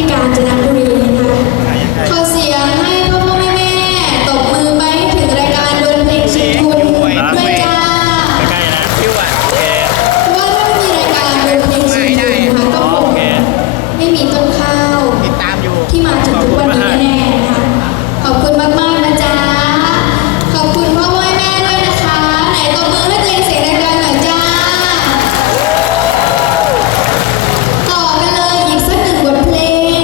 ที่กาญจนบุรีนะคะขอเสียงให้พ่อแม่ตบมือไปถึงรายการดวลเพลงชิงทุนด้วยจ้าใกล้ๆนะคิวอ่ะโอเคเพราะว่าถ้าไม่มีรายการดวลเพลงชิงทุนนะคะก็คงไม่มีต้นข้าวที่มาถึงทุกวันนี้แน่ๆนะคะขอบคุณมากๆนะจ๊ะขอบคุณพ่อแม่ด้วยนะคะไหนตบมือให้ตัวเองเสียงดังๆหน่อยจ้าต่อกันเลยอีกสักหนึ่งบทเพล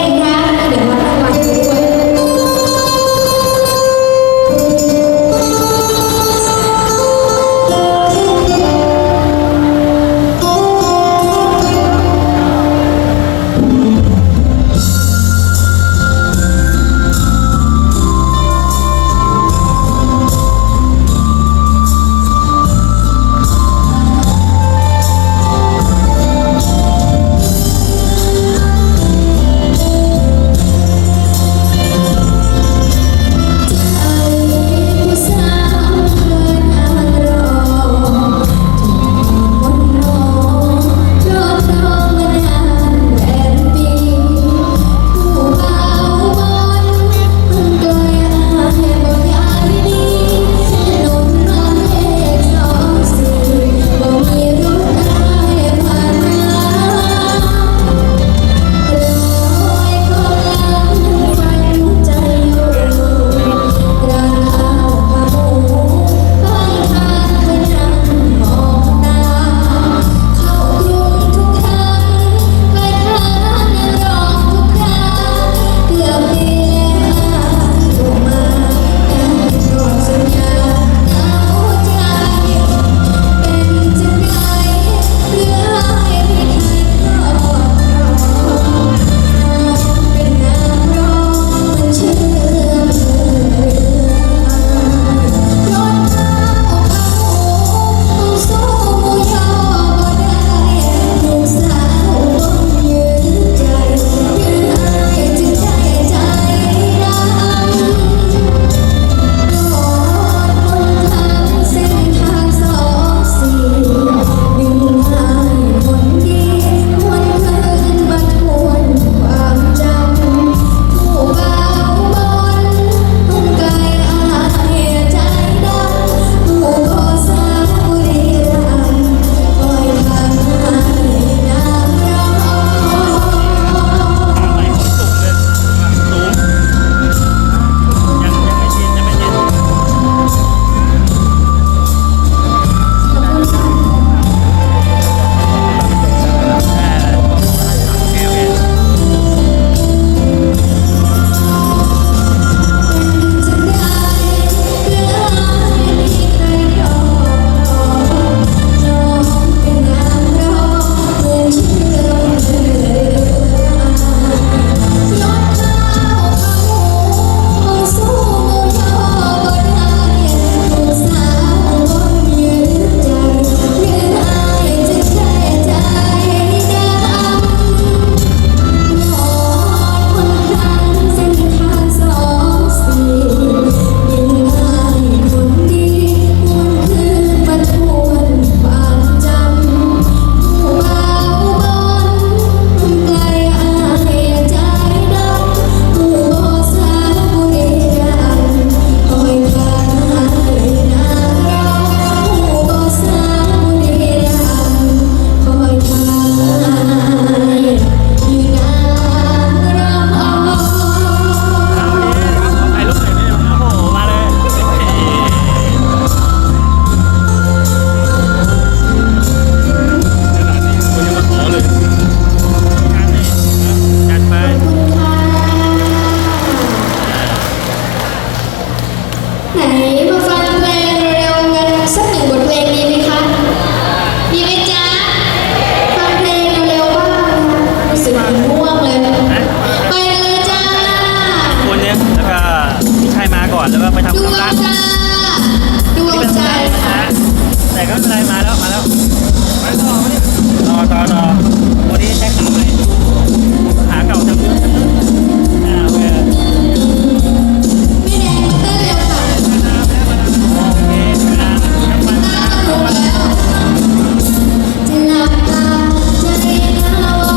งนะเดี๋ยวรับรางวัลด้วย จะหลับตาใจหนาว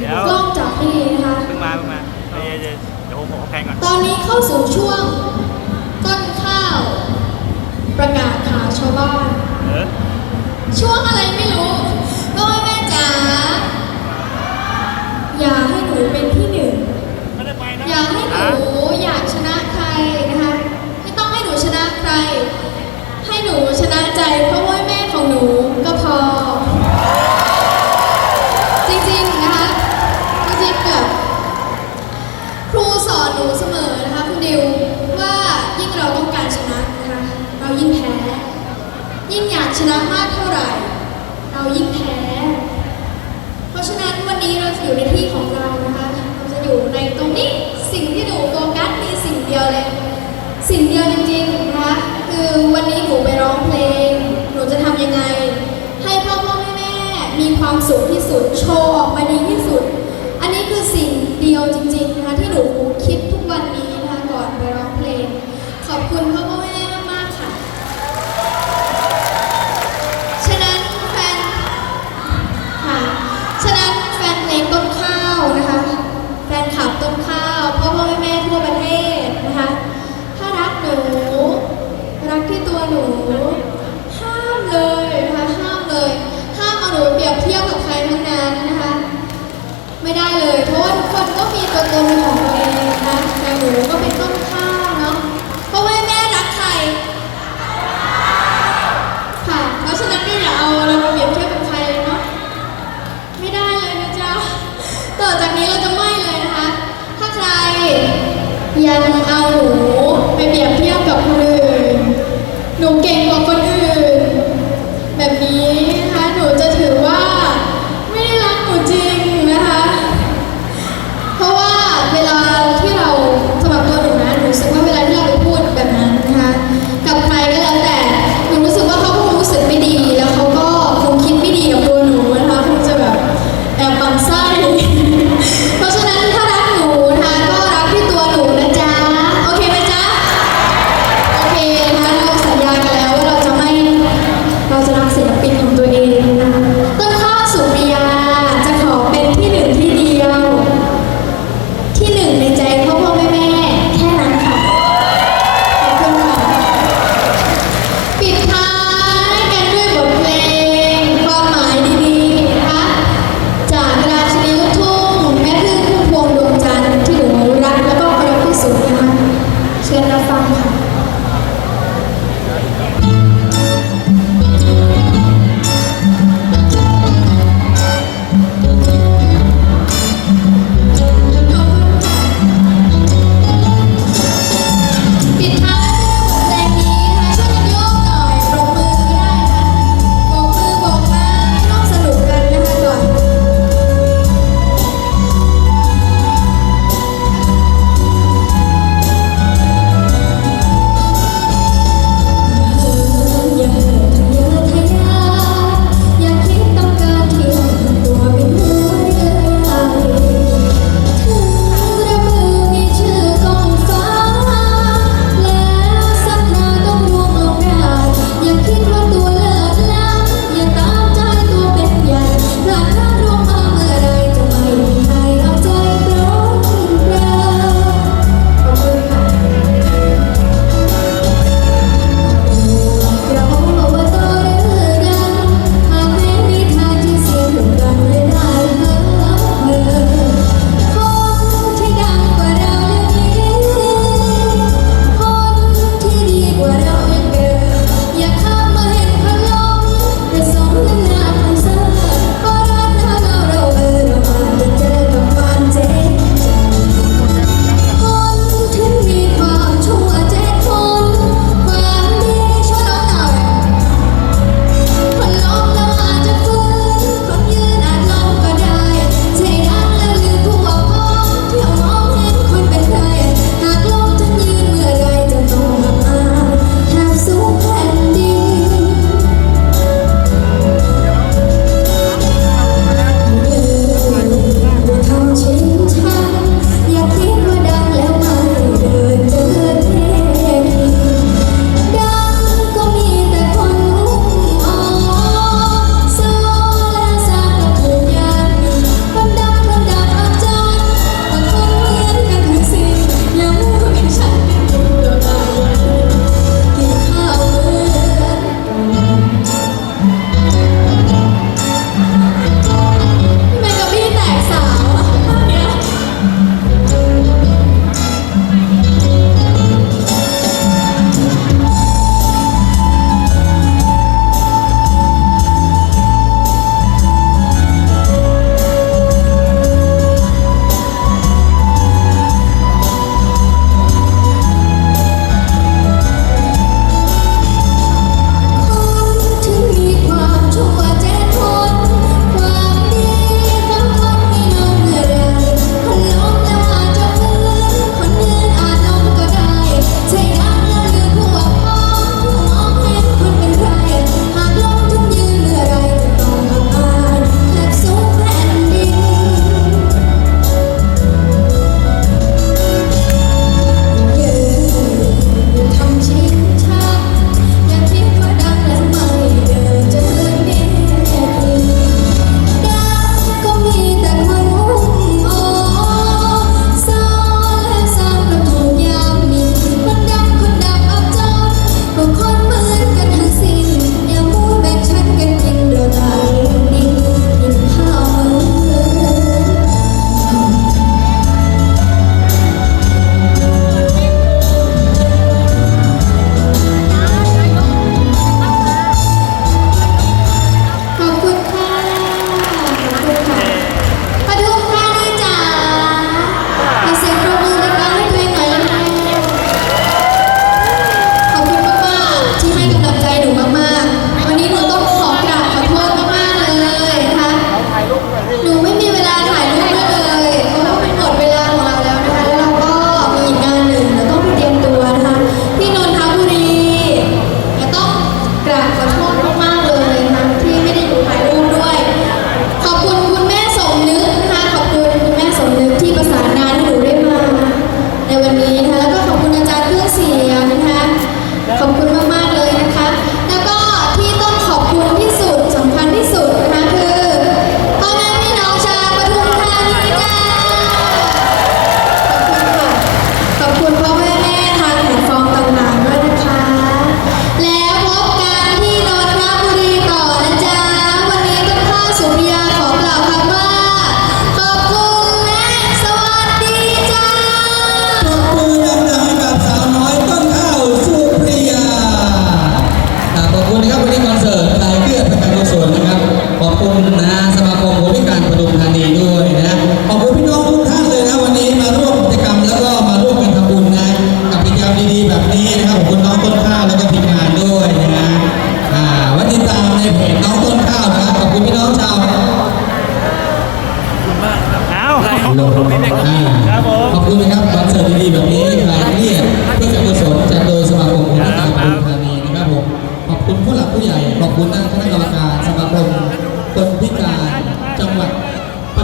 เดี๋ยว กล้องจับให้ดีนะคะ เพิ่งมาเดี๋ยวผมแพงก่อน ตอนนี้เข้าสู่ช่วงต้นข้าว ประกาศข่าวชาวบ้าน ช่วงอะไรไม่รู้ก็แม่จ๋าอย่าให้หนูเป็นที่หนึ่ง ไม่ได้ไปนะ อย่าให้หนูอยากชนะใครนะคะไม่ต้องให้หนูชนะใคร ให้หนูชนะใจเพราะว่าแม่ของหนูก็พอ จริงๆนะคะจริงๆแบบครูสอนหนูเสมอนะคะคุณดิวว่ายิ่งเราต้องการชนะนะคะเรายิ่งแพ้ ยิ่งอยากชนะมากเท่าไหร่ เรายิ่งแพ้ เพราะฉะนั้นวันนี้เราจะอยู่ในที่ของเรานะคะเราจะอยู่ในตรงนี้สิ่งที่หนูโฟกัสมีสิ่งเดียวเลย สิ่งเดียวจริงๆนะคะคือวันนี้หนูไปร้องเพลง หนูจะทำยังไง ให้พ่อแม่มีความสุขที่สุดโชว์ออกมาดีที่สุด อันนี้คือสิ่งเดียวจริงๆนะคะที่หนูคิดทุกวันนี้นะคะก่อนไปร้องเพลง ขอบคุณพ่อแม่มากๆค่ะ ฉะนั้นแฟนเพลงต้นข้าวนะคะ แฟนคลับต้นข้าวพ่อแม่ทั่วประเทศนะคะ ถ้ารักหนู รักที่ตัวหนู ห้ามเลยนะคะห้ามเลย ห้ามเอาหนูเปรียบเทียบกับใครทั้งนั้นนะคะ ไม่ได้เลย เพราะว่าทุกคนก็มีตัวตนของตัวเองนะคะแต่หนูก็เป็นต้นข้าวเนาะเพราะว่าแม่รักใคร ค่ะ เพราะฉะนั้นก็อย่าเอาเรามาเปรียบเทียบกับใครเลยเนาะ ไม่ได้เลยนะจ๊ะ ต่อจากนี้เราจะไม่เลยนะคะ ถ้าใครยังเอาหนูไปเปรียบเทียบกับคนอื่น หนูเก่งกว่าคนอื่น แบบนี้นะคะหนูจะถือว่าไม่ได้รักหนูจริงนะคะ เพราะว่าเวลาที่เราสำหรับตัวหนูนะหนูรู้สึกว่าเวลาที่เราไปพูดแบบนั้นนะคะกับใครก็แล้วแต่หนูรู้สึกว่าเขาก็คงรู้สึกไม่ดีแล้วเขาก็คงคิดไม่ดีกับตัวหนูนะคะคงจะแบบแอบปั่นไส้ เพราะฉะนั้นถ้ารักหนูนะคะก็รักที่ตัวหนูนะจ๊ะโอเค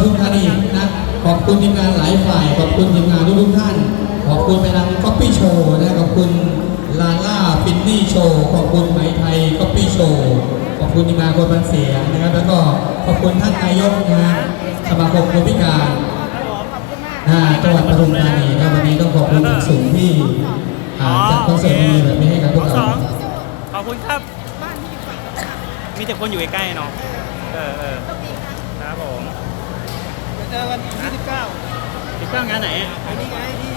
ทุมธานีนะขอบคุณทีมงานหลายฝ่ายขอบคุณทีมงานทุกท่าน ขอบคุณไปทางก๊อปปี้โชว์นะขอบคุณลาล่าฟินนี่โชว์ขอบคุณไหมไทยก๊อปปี้โชว์ขอบคุณทีมงานคนบันเสียงนะครับแล้วก็ขอบคุณท่านนายกนะสมาคมคนพิการจังหวัดปทุมธานีนะวันนี้ต้องขอบคุณอย่างสูงที่จัดคอนเสิร์ตดีแบบนี้ให้กับพวกเรา ขอบคุณครับ มีแต่คนอยู่ใกล้ๆเนาะครับผม เจอกันที่19 งานไหน อันนี้ไงที่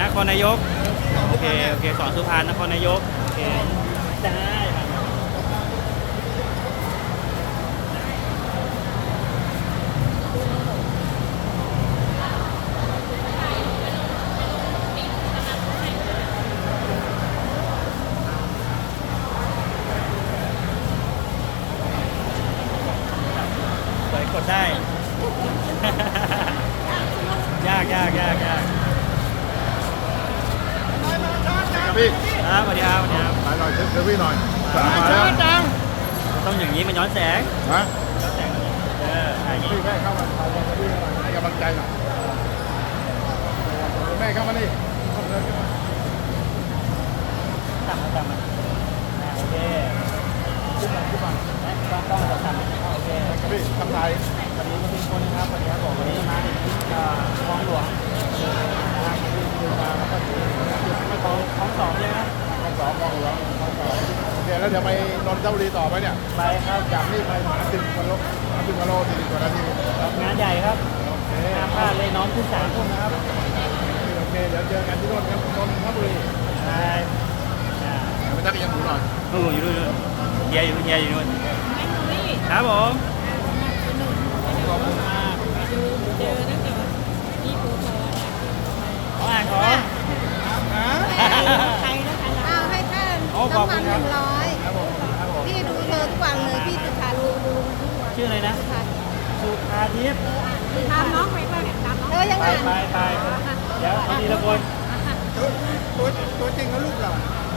นครนายกไง นครนายกโอเคสอนสุพรรณนครนายกโอเคได้ครับกดได้ ยากพี่ ครับสวัสดีครับสวัสดีครับ ถ่ายหน่อยเซลฟี่หน่อยมาแล้ว ต้องอย่างนี้มันย้อนแสง ฮะ ถ่ายอย่างนี้ พี่แม่เข้ามาถ่ายเซลฟี่หน่อยให้กำลังใจหน่อยแม่เข้ามานี่ ตามมาโอเคต้องจะทำโอเค พี่ทำไทย วันนี้ก็เป็นคนนะครับวันนี้ผมวันนี้มาคลองหลวงนะครับคือมาแล้วก็ไม่ของสองใช่ไหม คลองหลวงโอเคแล้วเดี๋ยวไปนนทบุรีต่อไหมเนี่ย ไปครับ จากนี่ไปหา10 กิโล40 กว่านาที งานใหญ่ครับงานพลาดเลยน้องขึ้น3 คนนะครับ โอเคเดี๋ยวเจอกันที่นนทบุรี ใช่ ไปทักยังหมูหน่อย นู่นอยู่นู่นเฮียอยู่นู่นครับผม ขอบคุณมาก ของอ่างของ เอาให้ท่าน ขอบ น้ำ คุ มั ณ น ครับ 100 ครับผมครับผม พี่ดูเธอทุกวันเลยพี่สุขาดูทุกวัน ชื่ออะไรนะ สุธาทิพย์ ตามน้องไปป่ะตามน้องเธอยัง ไป ไง ไปเดี๋ยวเอาทีละคน ตัวจริงเขาลูกหล่อ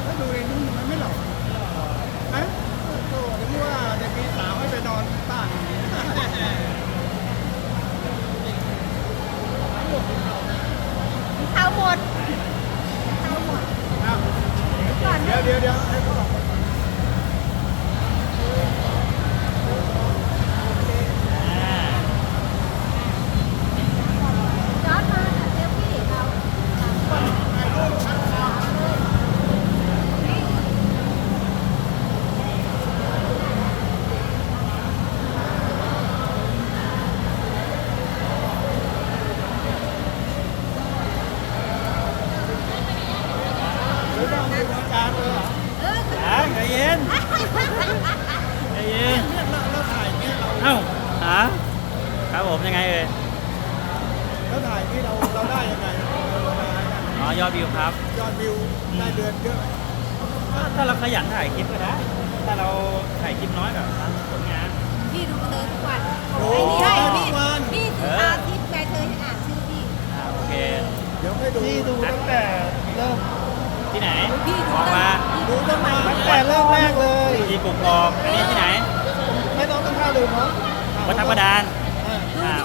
ถ้าดูในนู้นมันไม่หล่อฮะโอ้ถึงว่าจะมีสาวให้ไปนอนบ้านเท้าหมดเท้าหมดก่อน เดี๋ยวให้เขาออก จอดมาเดี๋ยวพี่เรา ใจเย็นใจเย็นเอ้าหาครับผมยังไงเอ่ย แล้วถ่ายที่เราได้ยังไง อ๋อยอดวิวครับ ยอดวิวได้เดือนเยอะ ถ้าเราขยันถ่ายคลิปก็ได้ถ้าเราถ่ายคลิปน้อยแบบผลงาน พี่ดูเธอทุกวันไอ้นี่ให้พี่สุภาทิพย์แกเธอให้อ่านชื่อพี่ โอเค เดี๋ยวให้ดูตั้งแต่เริ่ม ที่ไหน พี่ดู ออก ตั้ง มา ดูตั้งแต่เริ่มแรกเลย ที่กรุงกอกอันนี้ที่ไหน ไม่ต้องตั้งค่าดูเนาะ วัดทับกระดาน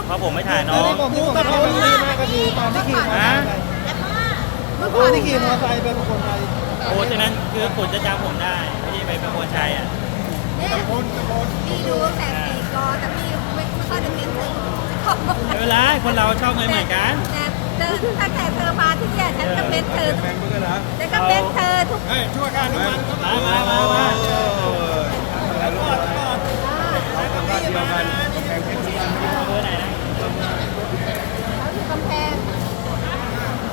เพราะผมไม่ถ่ายน้อง ผมดูตอนเขาดีมากก็ดีตอนที่ขี่มอเตอร์ไซค์ เมื่อ ต ก่ อ อน น ที่ขี่มอเตอร์ไซค์เป็นคนไทย โอ้ฉะนั้นคือคุณจะจำผมได้ไม่ใช่ไปประโคนชัยอ่ะ เนี่ย ตะโกน พี่ดูแต่สี่กอแต่พี่ไม่ค่อยได้เน้นถึง ไม่เป็นไรคนเราชอบไม่เหมือนกัน แต่ตั้งแต่เธอมาที่เนี่ยฉันก็เป็นเธอทุกฉันก็เป็นเธอทุก เฮ้ยช่วยกันทุกวัน มา แล้วก็ เดียวกันแข่งที่ทุกวัน เบอร์ไหนนะ เขาอยู่กำแพง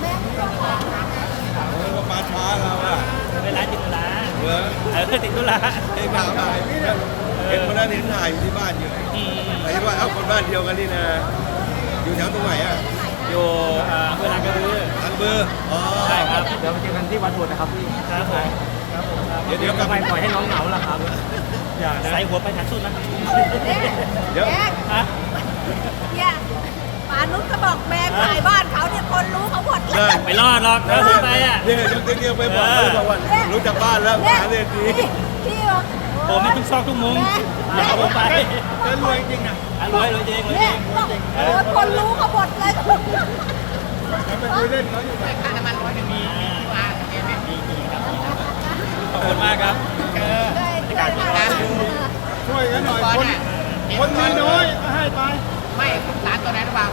แม่ก็บอก ก็มาช้าเราอะ เวลาติดธุระ เหรอ ติดธุระ เองถ่ายเห็นคนนั้นเห็นถ่ายอยู่ที่บ้านอยู่ไอ้ว่าเอาคนบ้านเดียวกันนี่นะอยู่แถวตรงไหนอ่ะ อยู่เวลากระบือ ทางเบอร์อ๋อ ใช่ครับ เดี๋ยวมาเจอกันที่วัดบวชนะครับพี่ ครับผม เดี๋ยวกลับ ทำ ไป ไมปล่อยให้น้องเหงาล่ะครับ อย่าใส่หัวไปทางสุดนะ เดี๋ยว แม่ ฮะ เนี่ยป่านุชก็บอกแม่ขายบ้านเขาเนี่ยคนรู้เขาหมดเล ได้ ย ไม่รอดหรอกถ้าผมไปอ่ะ เนี่ยยังเดียวไปบอกเลยบอกว่ารู้จักบ้านแล้วมาเรียนดี พี่บอกโอ้ ผมนี่ทุกซอกทุกมุมอย่าเอาผมไป แล้วรวยจริงนะ รวยจริงรวยจ เนี่ ริ ย ง โอ้ยคนรู้เขาหมดเลย แล้วไปคุยเล่นเขาอยู่ไหน ค่าน้ำมันร้อยหนึ่งมีว่ามีครับขอบคุณมากครับ ช่วยกันหน่อยคนมีน้อยก็ให้ไป ไม่ร้านตัวไหนหรือเปล่า